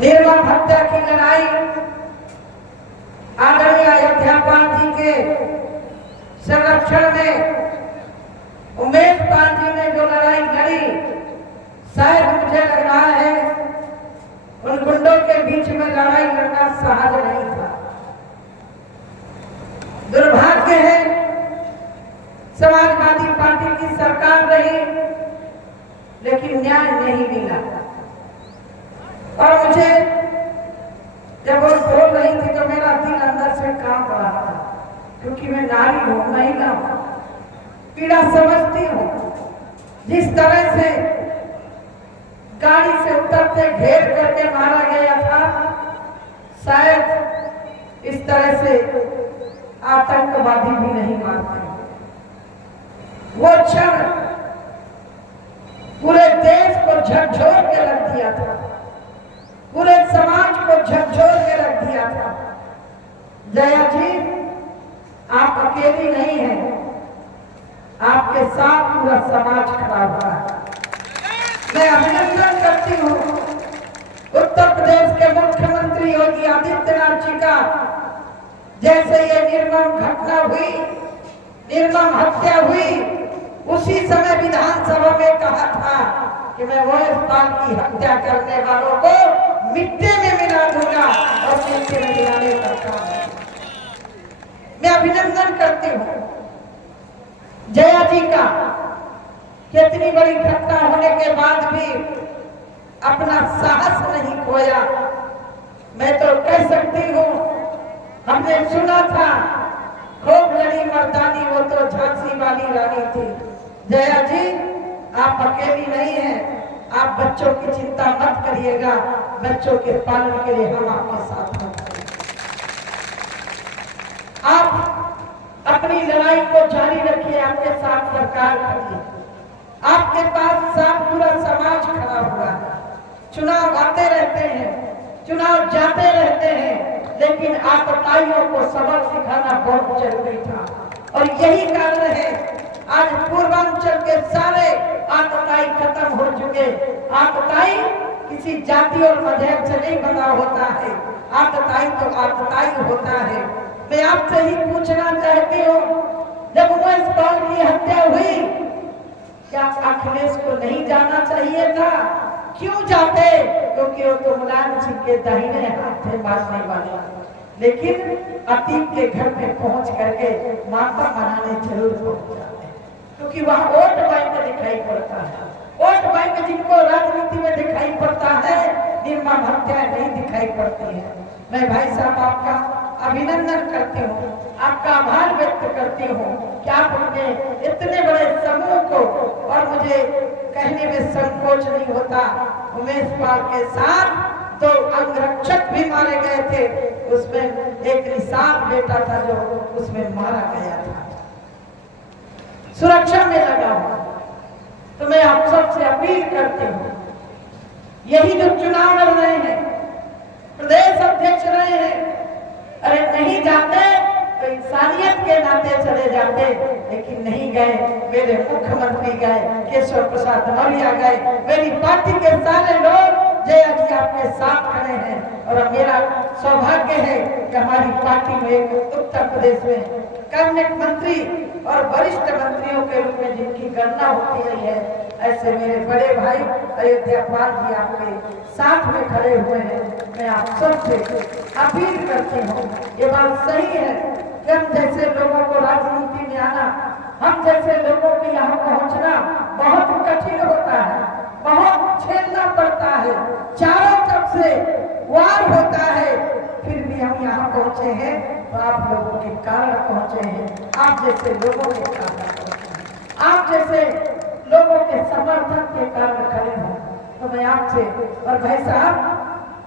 निर्मम हत्या की लड़ाई आदरणीय अयोध्या पाल जी के संरक्षण में उमेश पाल जी ने जो लड़ाई लड़ी, शायद मुझे लग रहा है उन गुंडों के बीच में लड़ाई लड़ना सहज नहीं था। दुर्भाग्य है समाजवादी पार्टी की सरकार रही, लेकिन न्याय नहीं मिला। और मुझे जब वो बोल रही थी तो मेरा दिल अंदर से कांप रहा था, क्योंकि मैं नारी हूं, महिला हूं, पीड़ा समझती हूं। जिस तरह से गाड़ी से उतरते घेर करके मारा गया था, शायद इस तरह से आतंकवादी भी नहीं मारते। वो क्षण पूरे देश को झकझोर के रख दिया था, पूरे समाज को झकझोर के रख दिया था। जया जी, आप अकेली नहीं हैं, आपके साथ पूरा समाज खड़ा हुआ है। मैं अभिनंदन करती हूँ उत्तर प्रदेश के मुख्यमंत्री योगी आदित्यनाथ जी का। जैसे ये निर्मम घटना हुई, निर्मम हत्या हुई, उसी समय विधानसभा में कहा था कि मैं उमेश पाल की हत्या करने वालों को मिट्टी में मिला दूंगा और मिट्टी में मिलाने का काम। मैं अभिनंदन करती हूँ जया जी का, कितनी बड़ी घटना होने के बाद भी अपना साहस नहीं खोया। मैं तो कह सकती हूँ, हमने सुना था खूब लड़ी मर्दानी, वो तो झांसी वाली रानी थी। जया जी, आप अकेली नहीं हैं, आप बच्चों की चिंता मत करिएगा, बच्चों के पालन के लिए हम आपके साथ हैं। आप अपनी लड़ाई को जारी रखिए, आपके साथ सरकार खड़ी है, आपके पास साथ पूरा समाज खड़ा हुआ है। चुनाव आते रहते हैं, चुनाव जाते रहते हैं, लेकिन आतताइयों को सबक सिखाना बहुत जरूरी था। और यही कारण है आज पूर्वांचल के सारे आतताई खत्म हो चुके। आतताई किसी जाति और मजहब से नहीं बना होता है, आतताई तो आतताई होता है। मैं आपसे ही पूछना चाहती हूँ, जब उमेश पाल की हत्या हुई, क्या अखिलेश को नहीं जाना चाहिए था? क्यों जाते? क्योंकि वो तो मुलायम सिंह के दाहिने हाथ थे मारने वाले। लेकिन अतीक के घर में पहुंच करके माता मनाने जरूर पहुंच जाते, क्योंकि वहां वोट बैंक दिखाई पड़ता है। वोट बैंक जिनको राजनीति में दिखाई पड़ता है, निर्मम हत्याएं नहीं दिखाई पड़ती है। मैं भाई साहब आपका अभिनंदन करती हूँ, आपका आभार व्यक्त करती हूँ कि आपने इतने बड़े समूह को, और मुझे कहने में संकोच नहीं होता, उमेश पाल के साथ तो अंगरक्षक भी मारे गए थे, उसमें एक निषाद बेटा था जो उसमें मारा गया था, सुरक्षा में लगा हुआ। तो मैं आप सबसे अपील करती हूँ, यही जो चुनाव लड़ रहे हैं, प्रदेश अध्यक्ष रहे हैं, अरे नहीं जाते तो इंसानियत के नाते चले जाते, लेकिन नहीं गए। मेरे मुख्यमंत्री गए, केशव प्रसाद मौर्य गए, मेरी पार्टी के सारे लोग जया जी आपके साथ खड़े हैं। और मेरा सौभाग्य है कि हमारी पार्टी में उत्तर प्रदेश में कैबिनेट मंत्री और वरिष्ठ मंत्रियों के रूप में जिनकी गणना होती रही है, ऐसे मेरे बड़े भाई अयोध्या पाल जी आपके साथ में खड़े हुए हैं। मैं आप सबसे अपील करती हूँ, ये बात सही है कि हम जैसे लोगों को राजनीति में आना, हम जैसे लोगों को यहाँ पहुँचना बहुत कठिन होता है, बहुत झेलना पड़ता है, चारों तरफ से वार होता है, फिर भी हम यहाँ पहुँचे हैं तो आप लोगों के कारण पहुँचे हैं, आप जैसे लोगों के कारण पहुँचे हैं, आप जैसे लोगों के समर्थन के कारण खड़े हो। तो मैं आपसे, और भाई साहब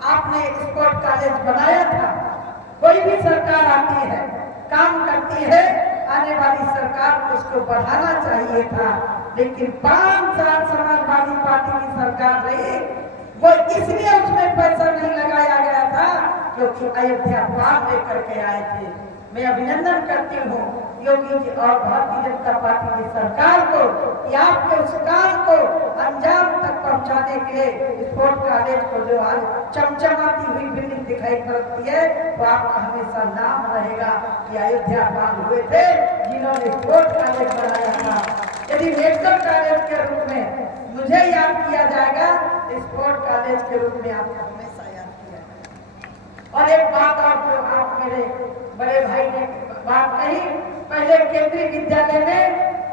आपने स्पोर्ट कॉलेज बनाया था, कोई भी सरकार आती है, काम करती है, आने वाली सरकार को उसको बढ़ाना चाहिए था, लेकिन 5 साल समाजवादी पार्टी की सरकार रही, वो इसलिए उसमें पैसा नहीं लगाया गया था क्योंकि अयोध्या पाल लेकर के आए थे। मैं अभिनंदन करती हूँ योगी जी और भारतीय जनता पार्टी की सरकार को कि आपके उस काम को अंजाम तक पहुंचाने के लिए स्पोर्ट कॉलेज को जो आज चमचमाती हुई बिल्डिंग दिखाई पड़ती है, तो आपका हमेशा नाम रहेगा कि अयोध्या पाल हुए थे जिन्होंने स्पोर्ट कॉलेज बनाया था। यदि मेडिकल कॉलेज के रूप में मुझे याद किया जाएगा, स्पोर्ट कॉलेज के रूप में आपको हमेशा याद किया जाएगा। और एक बात और जो आप मेरे बड़े भाई ने बात कही, पहले केंद्रीय विद्यालय में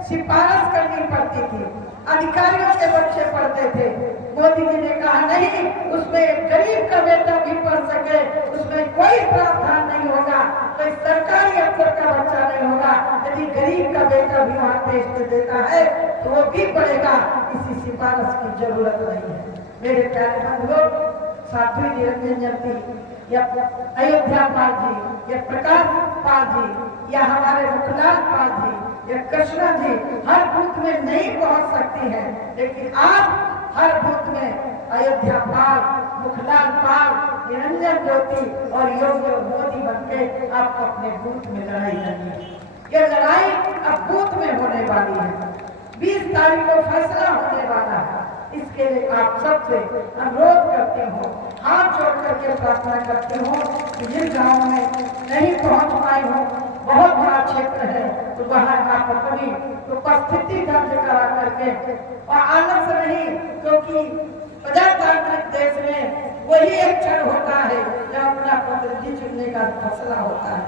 सिफारिश करनी पड़ती थी, अधिकारियों के बच्चे पढ़ते थे। मोदी जी ने कहा नहीं, उसमें गरीब का बेटा भी पढ़ सके, उसमें कोई प्रावधान नहीं होगा, कोई सरकारी अफसर का बच्चा नहीं होगा। यदि गरीब का बेटा भी वहाँ टेस्ट देता है तो वो भी पढ़ेगा, किसी सिफारिश की जरूरत नहीं है। मेरे प्यारे बंधुओं, साध्वी निरंजन जयंती या अयोध्या पाल जी या प्रकाश पाल जी या हमारे मुखलाल पाल जी या कृष्णा जी हर बूथ में नहीं पहुंच सकती है, लेकिन आप हर बूथ में अयोध्या पाल, मुखलाल पाल, निरंजन ज्योति और योगी मोदी बनके आपको अपने बूथ में लड़ाई लड़नी है। ये लड़ाई अब बूथ में होने वाली है। 20 तारीख को फैसला होने वाला है। इसके लिए आप सबसे अनुरोध करती हूँ, हाथ जोड़ करके प्रार्थना करती हूँ कि जिस गाँव में नहीं पहुँच पाई हूँ, बहुत बड़ा क्षेत्र है, तो वहाँ आप अपनी उपस्थिति दर्ज करा करके और आलस नहीं, क्योंकि प्रजातांत्रिक देश में वही एक क्षण होता है जब अपना प्रतिनिधि चुनने का फैसला होता है।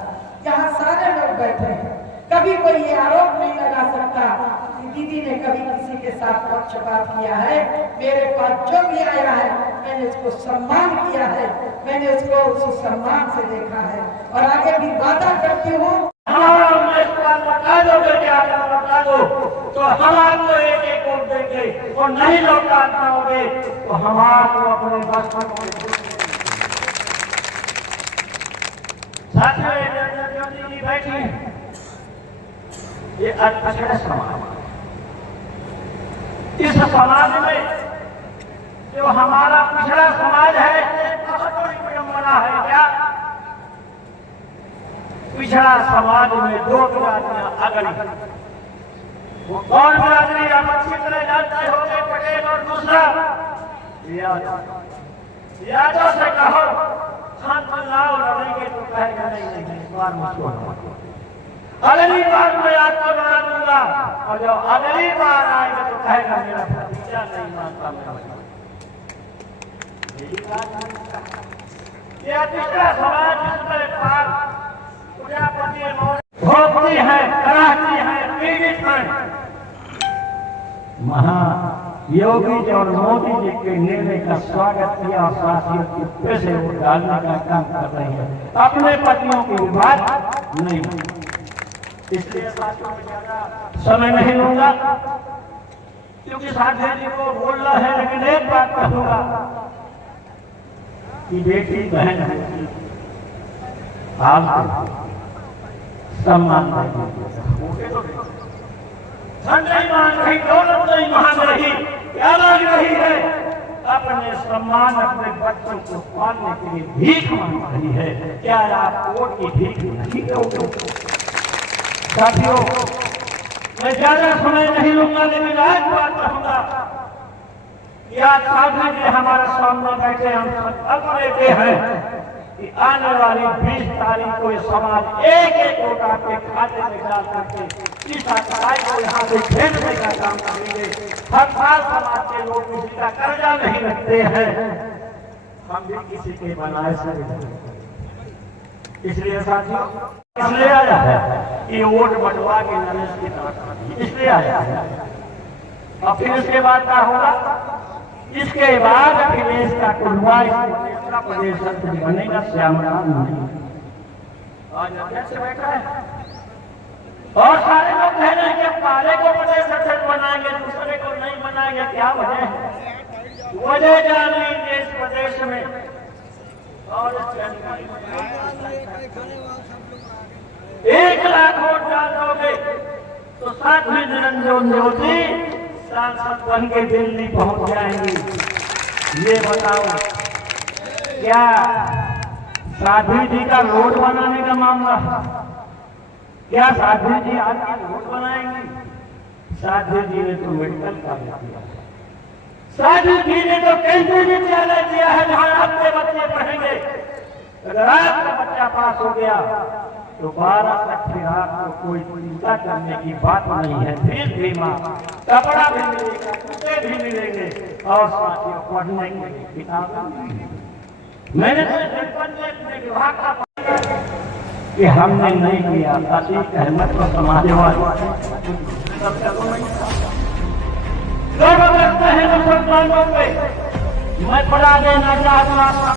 यहाँ सारे लोग बैठे हैं, कभी कोई ये आरोप नहीं लगा सकता कि दीदी ने कभी किसी के साथ पक्षपात किया है। मेरे पास जो भी आया है मैंने उसको सम्मान किया है, मैंने उसको उसी सम्मान से देखा है और आगे भी वादा करती हूँ। बता दो तो हम आपको एक एक वोट देंगे और नहीं लौटा पाओगे तो हम आपको अपने बस साथियों बैठी है। ये अछड़ा समाज, इस समाज में जो हमारा पिछड़ा समाज है, बहुत बड़ी विडंबना है। क्या पिछड़ा समाज में 2 बिरादरियां अगड़ी, वो कौन बिरादरी आप अच्छी तरह जानते होंगे, पटेल और दूसरा यादव से कहो खान चुनाव लड़ेंगे तो कहेगा नहीं इस बार मुझको, अगली बार मैं आपको लड़ा दूंगा, और जब अगली बार आएगा तो कहेगा मेरा भतीजा नहीं मानता मेरा। यह पिछड़ा समाज जिसमें भोगती है, कराहती है, पीड़ित है। महायोगी जी और मोदी जी के निर्णय का स्वागत किया और साथियों की पैसे वोट डालने का काम कर रही है, अपने पतियों की बात नहीं। इसलिए साथियों में ज्यादा समय नहीं लूंगा क्योंकि साथी जी को बोलना है, लेकिन एक बात कहूंगा कि बेटी बहन है, आप सम्मान धन नहीं मांग रही, दौलत नहीं मांग रही, क्या मांग रही है? अपने सम्मान, अपने बच्चों को पालने के लिए भीख मांग रही है। क्या आप वोट की भीख नहीं दोगे? साथियों, मैं ज्यादा समय नहीं लूंगा, लेकिन आज बात कहूंगा कि आज साधु जी हमारे सामने बैठे, हम संकल्प लेते हैं कि आने वाली 20 तारीख को समाज एक एक वोट आपके खाते में डाल करके इस अकाई को यहाँ से खेलने का काम करेंगे। हर साल समाज के लोग किसी का कर्जा नहीं रखते हैं, हम भी किसी के बनाए से। इसलिए साथियों, इसलिए आया है कि वोट बंटवा के नरेश की तरफ, इसलिए आया है। और फिर इसके बाद क्या होगा? इसके बाद अखिलेश का कुलवा उत्तर प्रदेश मंत्री बनेगा, श्यामराम नहीं। आज अध्यक्ष बैठा है और सारे लोग कह रहे हैं कि पहले को प्रदेश अध्यक्ष बनाएंगे, दूसरे को नहीं बनाएंगे। क्या वजह है? वजह जान लीजिए इस प्रदेश में। और 1 लाख वोट डाल दोगे तो साध्वी निरंजन ज्योति सांसद बन के दिल्ली पहुंच जाएंगी। ये बताओ, क्या साध्वी जी का रोड बनाने का मामला, क्या साध्वी जी आपकी रोड बनाएंगी? साध्वी जी ने तो मेडिकल कॉलेज किया, साधु जी ने तो केंद्रीय विद्यालय दिया है जहां आपके बच्चे पढ़ेंगे। अगर आपका बच्चा पास हो गया तो 12 तक फिर आपको कोई चिंता करने की बात नहीं है। फिर भी माँ कपड़ा भी मिलेगा, कपड़े भी मिलेंगे और साथियों पढ़ने के लिए किताब। मैंने तो बचपन में अपने विभाग का कि हमने नहीं किया, अतीक अहमद को समाजवाद लोग लगते हैं मुसलमानों पे मैं पढ़ा देना चाहता